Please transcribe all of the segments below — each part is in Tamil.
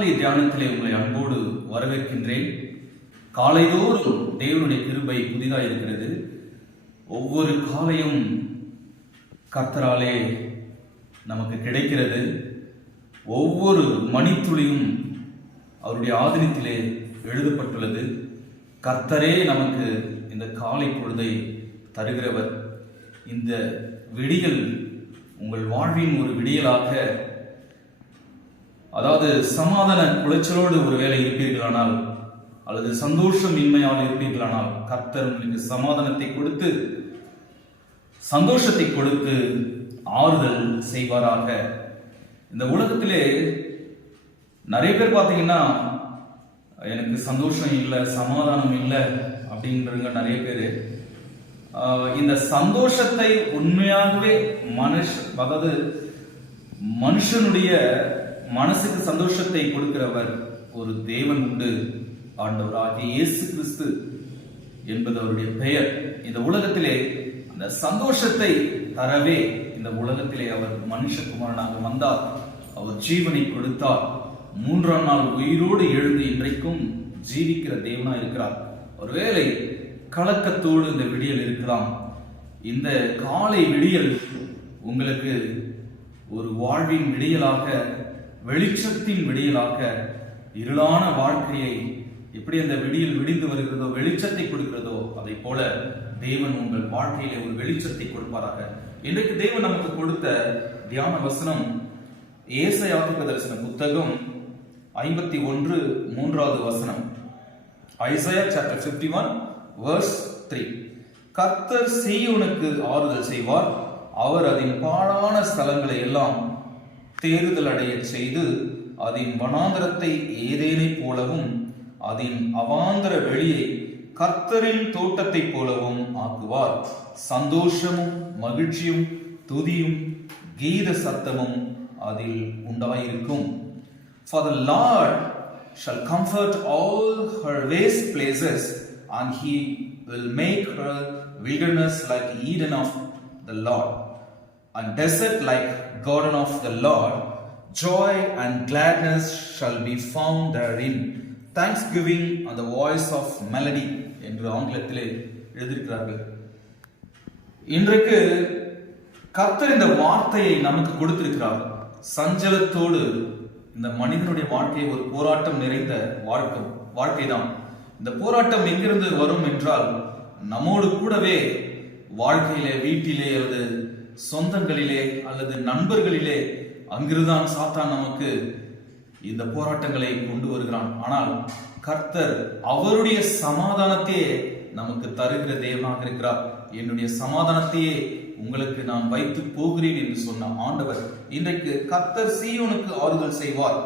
காலை தியானத்திலே உங்களை அன்போடு வரவேற்கின்றேன். காலைதோறும் தேவனுடைய கிருபை புதிதாக இருக்கிறது. ஒவ்வொரு காலையும் கர்த்தராலே நமக்கு கிடைக்கிறது. ஒவ்வொரு மணித்துளியும் அவருடைய ஆதீனத்திலே எழுதப்பட்டுள்ளது. கர்த்தரே நமக்கு இந்த காலை பொழுதை தருகிறவர். இந்த விடியல் உங்கள் வாழ்வின் ஒரு விடியலாக அதாவது சமாதான குலைச்சலோடு ஒருவேளை இருப்பீர்களானால் அல்லது சந்தோஷம் இன்மையால் இருப்பீர்களானால் கர்த்தர் உங்களுக்கு சமாதானத்தை கொடுத்து சந்தோஷத்தை கொடுத்து ஆறுதல் செய்வாராக. இந்த உலகத்திலே நிறைய பேர் பார்த்தீங்கன்னா எனக்கு சந்தோஷம் இல்லை சமாதானம் இல்லை அப்படின்றவங்க நிறைய பேர். இந்த சந்தோஷத்தை உண்மையாகவே மனுஷ அதாவது மனுஷனுடைய மனசுக்கு சந்தோஷத்தை கொடுக்கிறவர் ஒரு தேவன் உண்டு. ஆண்டவர் இயேசு கிறிஸ்து என்பது அவருடைய பெயர். இந்த உலகத்திலே அந்த சந்தோஷத்தை தரவே இந்த உலகத்திலே அவர் மனுஷகுமாரனாக வந்தார். அவர் ஜீவனை கொடுத்தார். மூன்றாம் நாள் உயிரோடு எழுந்து இன்றைக்கும் ஜீவிக்கிற தேவனா இருக்கிறார். ஒருவேளை கலக்கத்தோடு இந்த விடியல் இருக்கலாம். இந்த காலை விடியல் உங்களுக்கு ஒரு வாழ்வின் விடியலாக வெளிச்சத்தின் விடியலாக்க இருளான வாழ்க்கையை எப்படி அந்த விடியில் விடிந்து வருகிறதோ வெளிச்சத்தை கொடுக்கிறதோ அதை போல தேவன் உங்கள் வாழ்க்கையிலே ஒரு வெளிச்சத்தை கொடுப்பாராக. இன்றைக்கு தேவன் நமக்கு கொடுத்த தியான வசனம் ஏசையாக்கு தரிசன புத்தகம் ஐம்பத்தி ஒன்று மூன்றாவது வசனம். Isaiah chapter fifty one verse three கர்த்தர் செய்யவனுக்கு ஆறுதல் செய்வார். அவர் அதன் பாழான ஸ்தலங்களை எல்லாம் தேறுதல் அடைய செய்து அதன் வனாந்தரத்தை ஏதேனை போலவும் அதன் அவாந்தர வெளியை கர்த்தரின் தோட்டத்தைப் போலவும் ஆக்குவார். சந்தோஷமும் மகிழ்ச்சியும் துதியும் கீத சத்தமும் அதில் உண்டாயிருக்கும். For the Lord shall comfort all her waste places, and he will make her wilderness like Eden of the Lord, and desert like garden of the Lord. Joy and gladness shall be found therein. Thanksgiving and the voice of melody என்று ஆங்கிலத்திலே எழுதியிருக்கிறார்கள் இன்றைக்கு கர்த்தர் இந்த வார்த்தையை நமக்கு கொடுத்திருக்கிறார் சஞ்சலத்தோடு இந்த மனிதனுடைய வாழ்க்கை ஒரு போராட்டம் நிறைந்த வாழ்க்கை வாழ்க்கை தான் இந்த போராட்டம் எங்கிருந்து வரும் என்றால் நம்மோடு கூடவே வாழ்க்கையிலே வீட்டிலே அல்லது சொந்தங்களிலே அல்லது நண்பர்களிலே அங்கிருதான் சாத்தான் நமக்கு இந்த போராட்டங்களை கொண்டு வருகிறான். ஆனால் கர்த்தர் அவருடைய சமாதானத்தையே நமக்கு தருகிற தெய்வமாக இருக்கிறார். என்னுடைய சமாதானத்தையே உங்களுக்கு நான் வைத்து போகிறேன் என்று சொன்ன ஆண்டவர் இன்றைக்கு கர்த்தர் சீயோனுக்கு ஆறுதல் செய்வார்.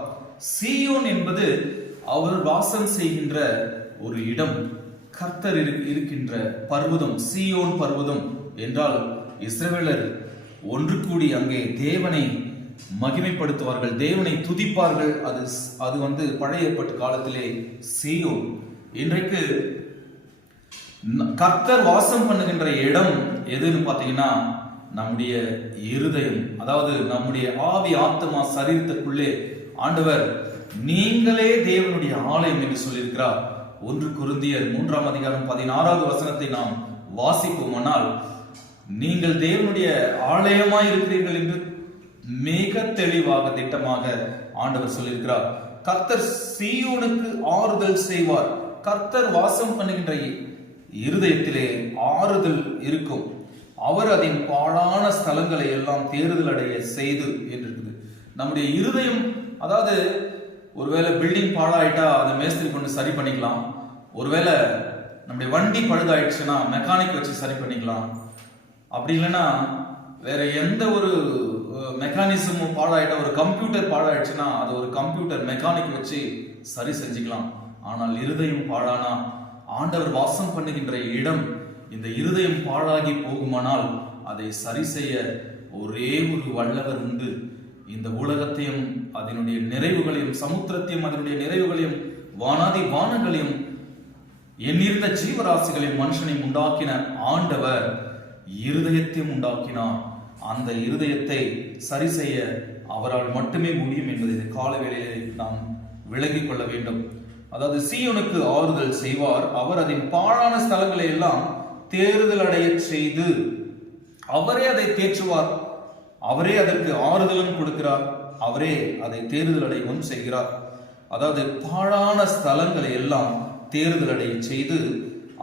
சீயோன் என்பது அவர் வாசம் செய்கின்ற ஒரு இடம். கர்த்தர் இருக்கின்ற பர்வதம் சீயோன் பர்வதம் என்றால் இஸ்ரவேலர் ஒன்று கூடி அங்கே தேவனை மகிமைப்படுத்துவார்கள் தேவனை துதிப்பார்கள். அது அது வந்து பழைய காலத்திலே செய்யும் இன்றைக்கு கர்த்தர் வாசம் பண்ணுகின்ற இடம் எதுன்னு பார்த்தீங்கன்னா நம்முடைய இருதயம். அதாவது நம்முடைய ஆவி ஆத்மா சரீரத்துக்குள்ளே ஆண்டவர் நீங்களே தேவனுடைய ஆலயம் என்று சொல்லியிருக்கிறார். ஒன்று குருந்தியர் மூன்றாம் அதிகாரம் பதினாறாவது வசனத்தை நாம் வாசிப்போமானால் நீங்கள் தேவனுடைய ஆலயமாய் இருக்கிறீர்கள் என்று மிக தெளிவாக திட்டமாக ஆண்டவர் சொல்லியிருக்கிறார். கர்த்தர் சீயோனுக்கு ஆறுதல் செய்வார். கர்த்தர் வாசம் பண்ணுகின்ற இருதயத்திலே ஆறுதல் இருக்கும். அவர் அதன் பாழான ஸ்தலங்களை எல்லாம் தேர்தல் அடைய செய்து என்று இருக்குது நம்முடைய இருதயம் அதாவது ஒருவேளை பில்டிங் பாழாயிட்டா அதை மேஸ்திரி கொண்டு சரி பண்ணிக்கலாம். ஒருவேளை நம்முடைய வண்டி பழுதாயிடுச்சுன்னா மெக்கானிக் வச்சு சரி பண்ணிக்கலாம். அப்படி இல்லைன்னா வேற எந்த ஒரு மெக்கானிசமும் பாழாயிட்ட ஒரு கம்ப்யூட்டர் பாழாயிடுச்சுன்னா அது ஒரு கம்ப்யூட்டர் மெக்கானிக் வச்சு சரி செஞ்சுக்கலாம். ஆனால் இருதயம் பாழானா ஆண்டவர் வாசம் பண்ணுகின்ற இடம் இந்த இருதயம் பாழாகி போகுமானால் அதை சரி செய்ய ஒரே ஒரு வல்லவர் உண்டு. இந்த உலகத்தையும் அதனுடைய நிறைவுகளையும் சமுத்திரத்தையும் அதனுடைய நிறைவுகளையும் வானாதி வானங்களையும் எண்ணிருந்த ஜீவராசிகளையும் மனுஷனையும் உண்டாக்கின ஆண்டவர் இருதயத்தையும் உண்டாக்கினார். அந்த இருதயத்தை சரி செய்ய அவரால் மட்டுமே முடியும் என்பதை இந்த கால வேளையிலே நாம் விளங்கிக் கொள்ள வேண்டும். அதாவது சீயோனுக்கு ஆறுதல் செய்வார். அவர் அதன் பாழான ஸ்தலங்களை எல்லாம் தேறுதல் அடைய செய்து அவரே அதை தேற்றுவார். அவரே அதற்கு ஆறுதலும் கொடுக்கிறார். அவரே அதை தேறுதல் அடையவும் செய்கிறார். அதாவது பாழான ஸ்தலங்களை எல்லாம் தேறுதல் அடைய செய்து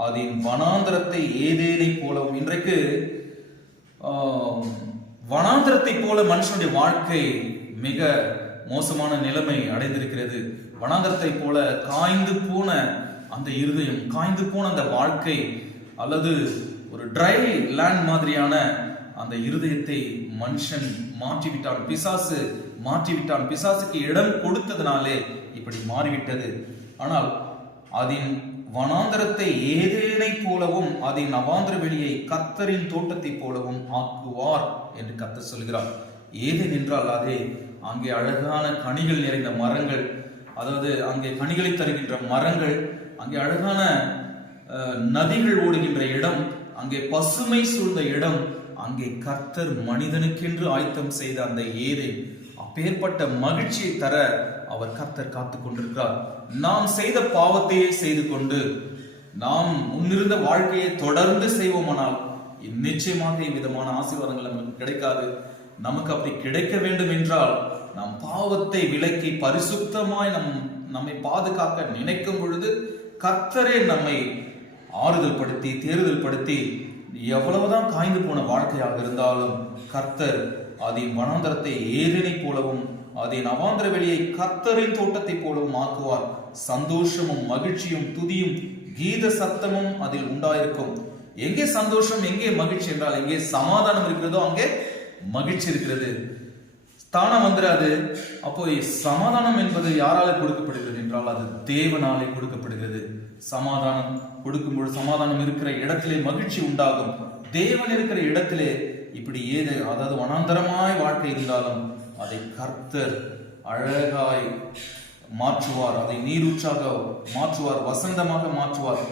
அதன் வனாந்திரத்தை ஏதேனை போலவும் இன்றைக்கு வனாந்திரத்தை போல மனுஷனுடைய வாழ்க்கை மிக மோசமான நிலைமை அடைந்திருக்கிறது. வனாந்திரத்தை போல காய்ந்து போன அந்த இருதயம் காய்ந்து போன அந்த வாழ்க்கை அல்லது ஒரு ட்ரை லேண்ட் மாதிரியான அந்த இருதயத்தை மனுஷன் மாற்றிவிட்டான். பிசாசு மாற்றிவிட்டான். பிசாசுக்கு இடம் கொடுத்ததுனாலே இப்படி மாறிவிட்டது. ஆனால் அதன் வனாந்தரத்தை ஏதேனை போலவும் அதன் அவாந்திர வெளியை கத்தரின் தோட்டத்தைப் போலவும் ஆக்குவார் என்று கத்தர் சொல்கிறார். ஏதேன் என்றால் அதே அங்கே அழகான கனிகள் நிறைந்த மரங்கள் அதாவது அங்கே கனிகளை தருகின்ற மரங்கள் அங்கே அழகான நதிகள் ஓடுகின்ற இடம் அங்கே பசுமை சூழ்ந்த இடம் அங்கே கர்த்தர் மனிதனுக்கென்று ஆயத்தம் செய்த அந்த ஏதே அப்பேற்பட்ட மகிழ்ச்சியை தர அவர் கர்த்தர் காத்து கொண்டிருக்கிறார். நாம் செய்த பாவத்தையே செய்து கொண்டு நாம் முன்னிருந்த வாழ்க்கையை தொடர்ந்து செய்வோமானால் நிச்சயமாக இவ்விதமான ஆசீர்வாதங்கள் நமக்கு கிடைக்காது. நமக்கு அப்படி கிடைக்க வேண்டும் என்றால் நாம் பாவத்தை விலக்கி பரிசுத்தமாய் நம் நம்மை பாதுகாக்க நினைக்கும் பொழுது கர்த்தரே நம்மை ஆறுதல் படுத்தி தேர்தல் படுத்தி எவ்வளவுதான் காய்ந்து போன வாழ்க்கையாக இருந்தாலும் கர்த்தர் அதன் வனாந்தரத்தை ஏரினை போலவும் அதன் அவாந்திர வெளியை கர்த்தரின் தோட்டத்தைப் போலவும் ஆக்குவார் சந்தோஷமும் மகிழ்ச்சியும் துதியும் கீத சத்தமும் அதில் உண்டாயிருக்கும். எங்கே சந்தோஷம் எங்கே மகிழ்ச்சி என்றால் எங்கே சமாதானம் இருக்கிறதோ அங்கே மகிழ்ச்சி இருக்கிறது. ஸ்தானம் வந்துடாது அப்போ சமாதானம் என்பது யாரால கொடுக்கப்படுகிறது என்றால் அது தேவனாலே கொடுக்கப்படுகிறது. சமாதானம் கொடுக்கும்பொழுது சமாதானம் இருக்கிற இடத்திலே மகிழ்ச்சி உண்டாகும். தேவன் இருக்கிற இடத்திலே இப்படி ஏது அதாவது வனாந்தரமாய் வாழ்க்கை இருந்தாலும் அதை கர்த்தர் அழகாய் மாற்றுவார் அதை நீரூற்றாக மாற்றுவார் வசந்தமாக மாற்றுவார்.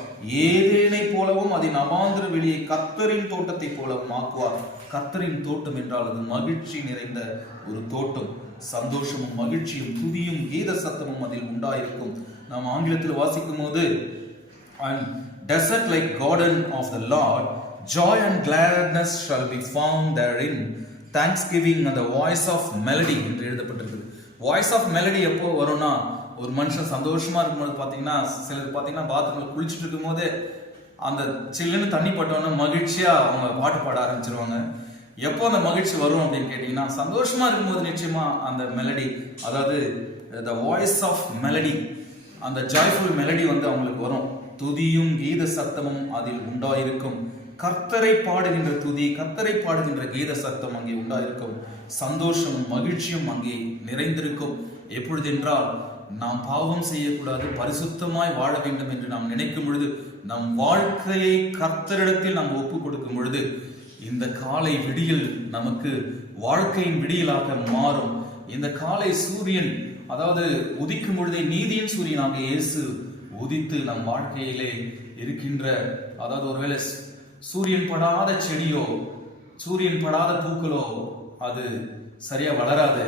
ஏதேனை போலவும் அதன் அவாந்திர வெளியை கத்தரின் தோட்டத்தை போலவும் ஆக்குவார். கத்தரின் தோட்டம் என்றால் அது மகிழ்ச்சி நிறைந்த ஒரு தோட்டம். சந்தோஷமும் மகிழ்ச்சியும் துதியும் கீத சத்தமும் அதில் உண்டாயிருக்கும். நாம் ஆங்கிலத்தில் வாசிக்கும் போது desert like garden of the Lord joy and gladness shall be form therein thanksgiving அந்த வாய்ஸ் ஆஃப் மெலடி என்று எழுதப்பட்டிருக்கு வாய்ஸ் ஆஃப் மெலடி எப்போ வரும்னா ஒரு மனுஷன் சந்தோஷமா இருக்கும்போது பார்த்தீங்கன்னா சிலர் பார்த்தீங்கன்னா பாத்ரூம்ல குளிச்சுட்டு இருக்கும்போது அந்த சில்லுன்னு தண்ணி பட்டவொன்னே மகிழ்ச்சியா அவங்க பாட்டு பாட ஆரம்பிச்சிருவாங்க. எப்போ அந்த மகிழ்ச்சி வரும் அப்படின்னு கேட்டீங்கன்னா சந்தோஷமா இருக்கும்போது நிச்சயமா அந்த மெலடி அதாவது த வாய்ஸ் ஆஃப் மெலடி அந்த ஜாய்ஃபுல் மெலடி வந்து அவங்களுக்கு வரும். துதியும் கீத சத்தமும் அதில் உண்டாயிருக்கும். கர்த்தரை பாடுகின்ற துதி கர்த்தரை பாடுகின்ற கீத சத்தம் அங்கே உண்டாயிருக்கும். சந்தோஷமும் மகிழ்ச்சியும் அங்கே நிறைந்திருக்கும். எப்பொழுதென்றால் நாம் பாவம் செய்யக்கூடாது பரிசுத்தமாய் வாழ வேண்டும் என்று நாம் நினைக்கும் பொழுது நம் வாழ்க்கையை கர்த்தரிடத்தில் நாம் ஒப்பு கொடுக்கும் பொழுது இந்த காலை விடியல் நமக்கு வாழ்க்கையின் விடியலாக மாறும். இந்த காலை சூரியன் அதாவது உதிக்கும் பொழுதே நீதியின் சூரியனாக இயேசு உதித்து நம் வாழ்க்கையிலே இருக்கின்ற அதாவது ஒருவேளை சூரியன் படாத செடியோ சூரியன் படாத பூக்களோ அது சரியா வளராது.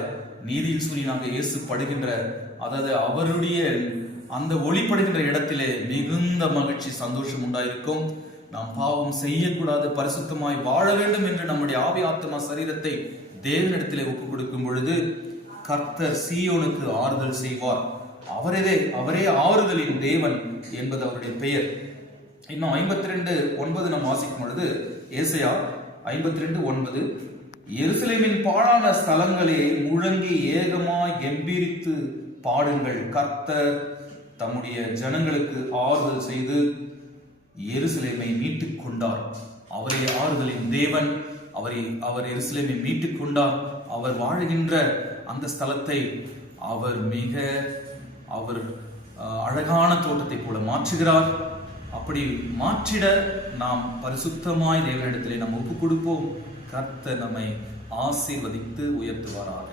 நீதியின் சூரியனாக இயேசு படுகின்ற அதாவது அவருடைய அந்த ஒளிப்படுகின்ற இடத்திலே மிகுந்த மகிழ்ச்சி சந்தோஷம் உண்டாயிருக்கும். நாம் பாவம் செய்யக்கூடாது பரிசுத்தமாய் வாழ வேண்டும் என்று நம்முடைய ஆவி ஆத்மா சரீரத்தை தேவனிடத்திலே ஒப்புக் கொடுக்கும் பொழுது கர்த்தர் சீயோனுக்கு ஆறுதல் செய்வார். அவரே அவரே ஆறுதலின் தேவன் என்பது அவருடைய பெயர். இன்னும் ஐம்பத்தி ரெண்டு ஒன்பது நம்ம வாசிக்கும் பொழுது ஏசையா ஐம்பத்தி ரெண்டு ஒன்பது எருசலேமின் பாழான ஸ்தலங்களே முழங்கி ஏகமாய் கம்பீரித்து பாடுங்கள். கர்த்தர் தம்முடைய ஜனங்களுக்கு ஆறுதல் செய்து எருசலேமை மீட்டுக் கொண்டார். அவரே ஆறுதலின் தேவன். அவரை அவர் எருசலேமை மீட்டுக் கொண்டார். அவர் வாழுகின்ற அந்த ஸ்தலத்தை அவர் மிக அவர் அழகான தோட்டத்தை போல மாற்றுகிறார். அப்படி மாற்றிட நாம் பரிசுத்தமாய் தேவனிடத்திலே நாம் ஒப்பு கொடுப்போம் கர்த்த நம்மை ஆசீர்வதித்து உயர்த்துவாராக.